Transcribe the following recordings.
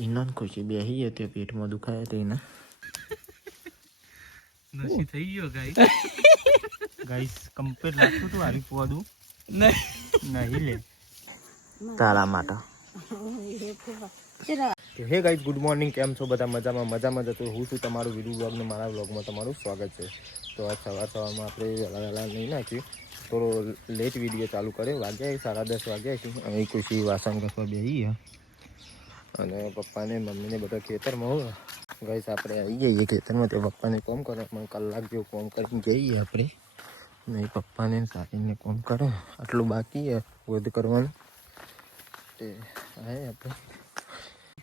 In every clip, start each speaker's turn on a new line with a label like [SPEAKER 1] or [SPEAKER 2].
[SPEAKER 1] ઇનોન ખુશી બેહી તે પેટમાં દુખાય તો એના
[SPEAKER 2] નસી થઈ ગયો ગાઈસ ગાઈસ કમ્પેર લાગતું તું હારી પોદું નહીં લે
[SPEAKER 1] તારા માતા તો હે ગાઈઝ ગુડ મોર્નિંગ કેમ છો બધા? મજામાં મજામાં જતો હું છું તમારું વીડિયો બ્લોગ ને મારા બ્લોગમાં તમારું સ્વાગત છે. તો આ સવાર સવારમાં આપણે વહેલા વહેલા નહીં નાખ્યું થોડો લેટ વીડિયો ચાલુ કર્યો. વાગ્યા સાડા દસ વાગ્યા છે. અહીં ખુશી વાસણ ઘસવા બેસી અને પપ્પાને, મમ્મીને બધા ખેતરમાં હોય ગઈસ, આપણે આવી જઈએ ખેતરમાં. તો પપ્પાને કોમ કરે. પણ કલાક જેવું કોમ કરીને જઈએ આપણે. નહીં પપ્પાને સારીને કોમ કરે. આટલું બાકી છે વધુ કરવાનું. તે આવે આપણે.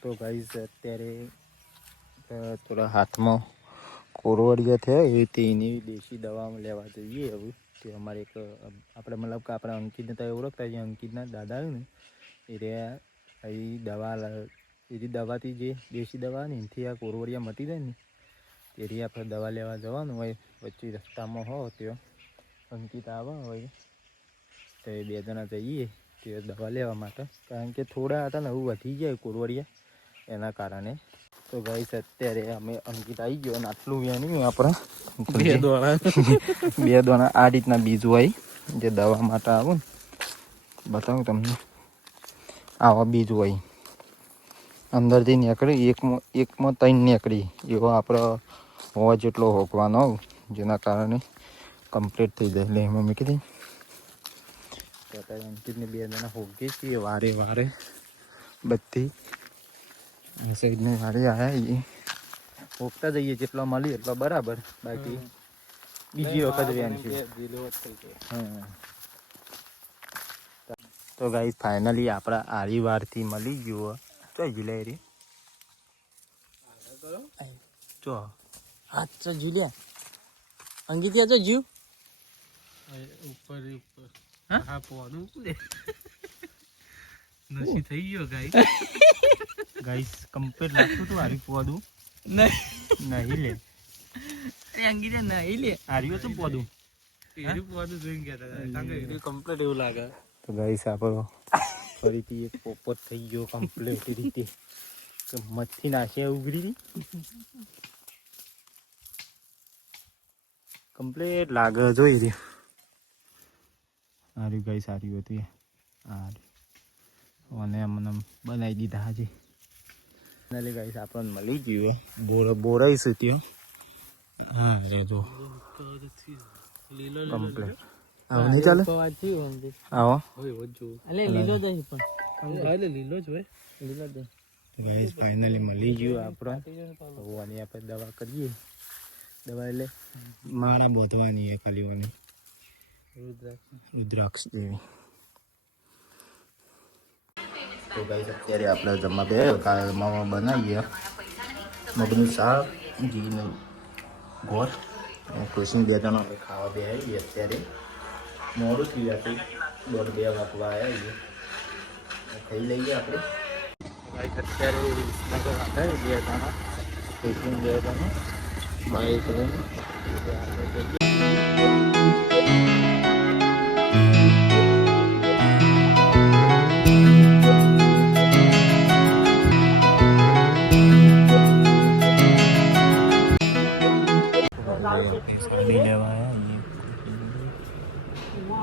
[SPEAKER 1] તો ગાઈઝ અત્યારે થોડા હાથમાં કોરવડિયા થયા. એ તેની દેશી દવા લેવા જઈએ હવે. તે અમારે એક આપણે મતલબ કે આપણે અંકિતને તો ઓળખતા જે અંકિતના દાદા આવ્યું ને. એ રહ્યા અહીં દવા એની દવાથી જે દેશી દવા ને એનાથી આ કોરવડિયા મટી જાય ને તેથી આપણે દવા લેવા જવાનું હોય વચ્ચે રસ્તામાં હો ત્યાં અંકિત આવે હોય તો એ બે જણા જઈએ તે દવા લેવા માટે. કારણ કે થોડા હતા ને એવું વધી જાય કોરવડિયા એના કારણે. તો ગાઈસ અત્યારે અમે અંકિત આવી ગયો અને આટલું નહીં આપણે.
[SPEAKER 2] બે દોણા.
[SPEAKER 1] બે દોણા આ રીતના બીજું આવી જે દવા માટે આવું ને. બતાવું તમને. આવા બીજું આવી અંદરથી નીકળી એકમાં એકમાં ત્રણ નીકળી. એવો આપણો હોવા જેટલો હોકવાનો જેના કારણે કમ્પ્લીટ થઈ જાય. એટલે એમાં અત્યારે અંકિતને બે જણા હોગીએ છીએ વારે વારે. બધી સાઈડને વારે આવ્યા એ હોકતા જઈએ જેટલો મળી એટલો બરાબર. બાકી બીજી વખત વેન છે. તો ગાઈ ફાઇનલી આપણા આરીવારથી મળી ગયો. તો રે જો
[SPEAKER 3] હાથ તો જુલ્યા અંગીત્યા તો જીવ
[SPEAKER 2] ઉપર ઉપર હા પોનું નસી થઈ ગયો ગાઈ ગાઈસ કમ્પેર લાગતું તું હારી પોદું નહીં નહીં લે
[SPEAKER 3] અરે અંગીત્યા નહીં લે
[SPEAKER 2] હાર્યો તો પોદું એરી પોદું જોઈને ગયા હતા કમ્પ્લીટ એવું લાગે
[SPEAKER 1] તો ગાઈસ આપણો ફરીથી એક પોપટ થઈ ગયો કમ્પ્લીટ રીતે. કે મચ્છી નાખે ઉઘરી કમ્પ્લીટ લાગે જોઈ રહ્યું સારું ગઈ સારી હતી. સારું અને અમને બનાવી દીધા હજી એટલે ગઈ આપણને મળી ગયું બોર બોરાઈ છે ત્યાં હા રે જો. કમ્પ્લીટ આવું નહીં ચાલે? આવો.
[SPEAKER 2] હોય વજુ
[SPEAKER 3] અલે લીલો જ પણ.
[SPEAKER 2] લીલો જ હોય.
[SPEAKER 3] લીલો જ
[SPEAKER 1] ગાઈસ ફાઇનલી મળી ગયું આપણો. આની આપણે દવા કરીએ. દવા એટલે માણા બોધવાની એ ખાલી ઓની રુદ્રાક્ષ જેવી. તો ગાઈસ અત્યારે આપણે જમવા બે કાલમાં બનાવીએ. મગનું શાક ઘીનું ગોળ. કૃષ્ણ બે જણા અમે ખાવા બે આવીએ અત્યારે. મોડું થઈ હતું દોઢ બે વાગવા આવ્યા ખાઈ લઈએ આપણે. અત્યારે વિસનગર હતા બે જણા. કૃષ્ણ બે જણા. બાઈક લઈને આપણે જઈએ સાડી લેવા આવ્યા લચ્છી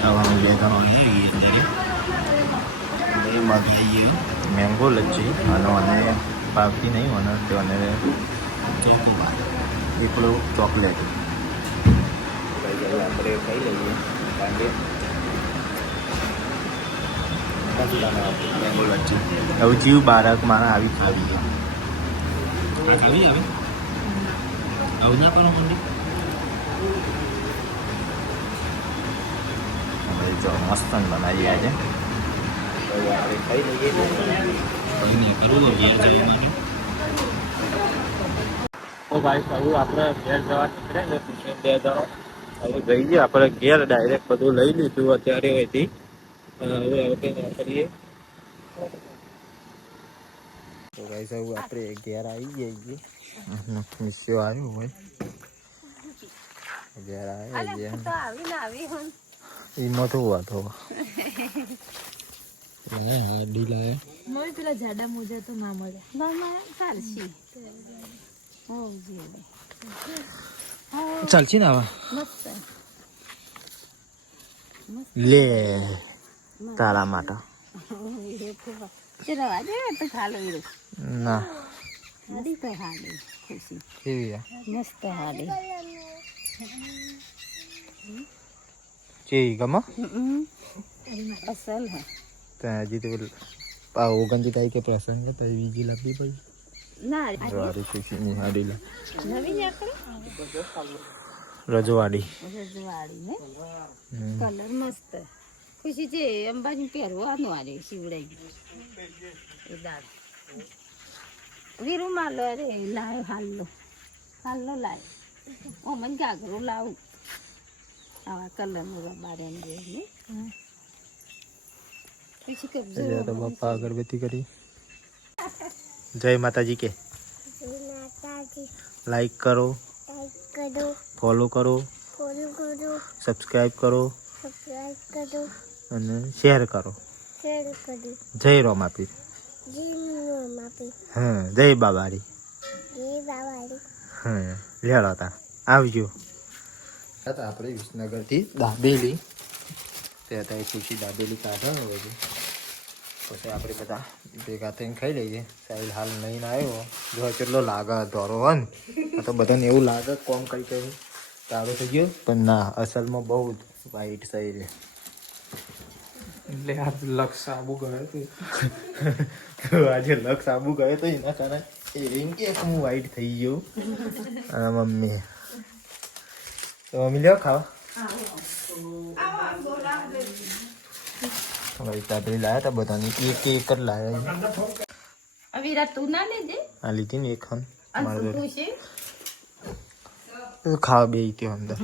[SPEAKER 1] ખાવાનું બે મગાઈએ મેંગો લચ્છી અને મને ભાવતી નહીં, મને તે મને એકલો ચોકલેટ. આપણે ખાઈ લઈએ. કારણ કે મેંગો લચ્છી હવે જીવ બાળક મારા આવી ખાવી આવે આવું મસ્ત બનાવી હવે તો ભાઈ કહું આપણે ઘેર જવા નીકળે ને બે જવા હવે જઈએ, આપણે ઘેર ડાયરેક્ટ બધું લઈ લીધું અત્યારે હવે હવે ના કરીએ. તો ગાઈસ સાહેબ આપણે ઘેર આવી જઈએ મિસ્યો આવ્યો હોય. ઘેર આવે ઘેર
[SPEAKER 4] આવી ને આવી હું.
[SPEAKER 1] એમાં તો. વાતો હાડી
[SPEAKER 5] પેલા જાડા મોજા તો ના મળે.
[SPEAKER 4] ચાલશે.
[SPEAKER 1] ને આવા? લે. તારા માટે ના.
[SPEAKER 4] મસ્ત
[SPEAKER 1] હાલે. ગમો?
[SPEAKER 4] અસલ હે.
[SPEAKER 1] ત્યાં હજી તો ઓગણતી તારીખે પ્રસંગ છે એ બીજી લાવવી પડી.
[SPEAKER 4] ના
[SPEAKER 1] રજવાડી ખુશીની હાડી લા. રજવાડી.
[SPEAKER 4] રજવાડી કલર મસ્ત. ખુશી જે અંબાજી પહેરવાનું આરે શિવડાઈ એ દાળ. વીરુ માલો અરે લાયો હાલ્લો હાલ્લો લાયો. ઓ મને ઘાઘરો લાવું. આવા કલરનું રબાર એમ જોઈને. પછી કબજો
[SPEAKER 1] બાપા અગરબત્તી કરી. જય માતાજી કે. લાઈક કરો. ફોલો કરો. સબસ્ક્રાઈબ કરો. અને શેર કરો. જય રોમાપી હા જય બાબારી. હા લેડો તા આવજો આપણે વિસનગરથી દાબેલી. તે અત્યારે ખુશી દાબેલી કાઢો ને બધું પછી આપણે બધા ભેગા થઈને ખાઈ લઈએ. સાહેબ હાલ નહીં આવ્યો. જો કેટલો લાગે ધોરો હોય ને. તો બધાને એવું લાગે કોમ કરી કરી સારું થઈ ગયો. પણ ના અસલમાં બહુ વાઈટ થઈ રહે
[SPEAKER 2] એટલે આ લક્ષ આબુ ગયો તો
[SPEAKER 1] આજે લક્ષ આબુ ગયો તો એના કારણે એ એમ કે હું વાઈટ થઈ ગયો. આ મમ્મી. તો મમ્મી લ્યો ખાવા લાયા હતા બધાની. એક એક જ લાયા
[SPEAKER 4] વિરા તું ના લેજે
[SPEAKER 1] આ લીધી ને એક ખાન ખાવા બે ત્યાં અંદર.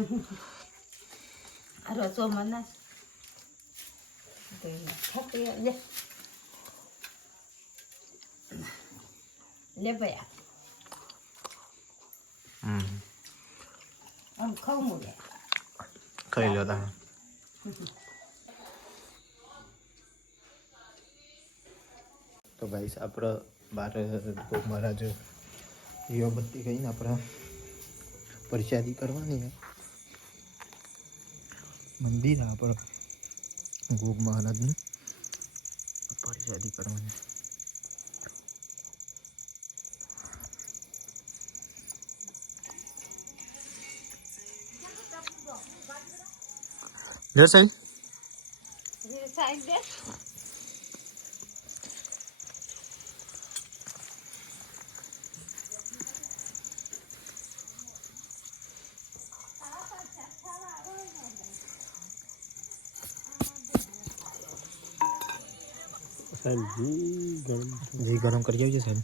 [SPEAKER 4] રસો મને લે
[SPEAKER 1] ભાઈ
[SPEAKER 4] આમ ખાવ
[SPEAKER 1] ખાઈ લો તમે તો ભાઈ આપણે બાર મહારાજ દીવાબત્તી કહીને આપણે પરસાદી કરવાની મંદિર આ ગોગ મહારાજનું પરિષાદી કરવાની. જય
[SPEAKER 4] સાઈડ
[SPEAKER 1] ઘી ગરમ કરી આવજો સાહેબ.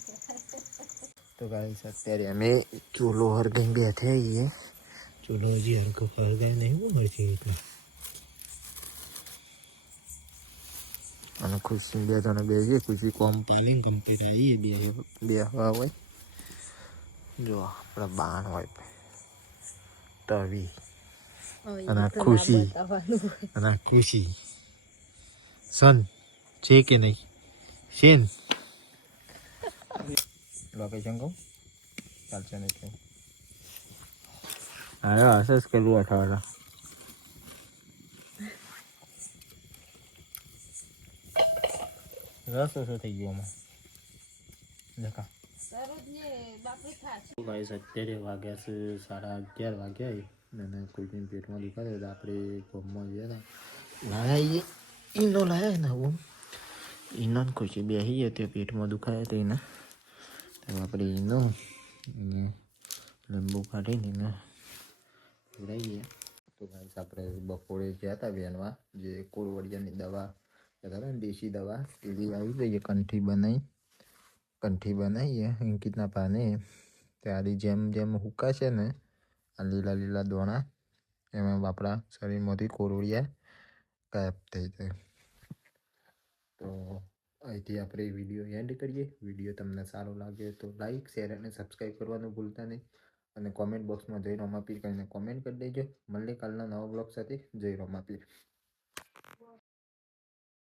[SPEAKER 1] તો ગાઈસ અત્યારે અમે ચૂલો હરગાઈ બેઠા છીએ. ચૂલો હજી હરકો હરગાઈ નહીં બહુ મરચી રીતના. અને ખુશી બે જણા બે જઈએ ખુશી કોમ પાલી કમ્પ્લીટ આવીએ બે બે હવા હોય. જો આપણા બાણ હોય. તવી. અને ખુશી અને ખુશી સન છે કે નહીં? છે ને લોકેશન કહું ચાલશે નહીં કહું અરે હશે જ પેલું અઠવાડિયા રસ ઓછો થઈ ગયો અમે દેખા ગાઈસ અત્યારે વાગ્યા છે સાડા અગિયાર વાગ્યા અને કોઈની પેટમાં દુખાતો તો આપણે ગમમાં ગયા હતા લાયા એ ઈનો લાયા ને હું ઈનો ખુશી બેસી ગયા તે પેટમાં દુખાય તો એના તો આપણે ઈનો લીંબુ કાઢીને એને પીવડાવીએ તો ગાઈસ આપણે બપોરે ગયા હતા વેણવા જે કોરવડિયાની દવા કહેતા ને દેશી દવા એવી આવી ગઈ કંઠી બનાવી કંઠી બનાવીએ અંકિતના પાને ત્યારે જેમ જેમ હુકાશે ને આ લીલા લીલા દોણા એમાં આપણા શરીરમાંથી કોરોડિયા ગાયબ થઈ જાય તો અહીંથી આપણે વીડિયો એન્ડ કરીએ. વીડિયો તમને સારો લાગે તો લાઈક, શેર અને સબસ્ક્રાઈબ કરવાનું ભૂલતા નહીં. અને કોમેન્ટ બોક્સમાં જય રોમાપીર કરીને કોમેન્ટ કરી દેજો. મળીએ કાલના નવા બ્લોગ સાથે. જય રોમાપીર.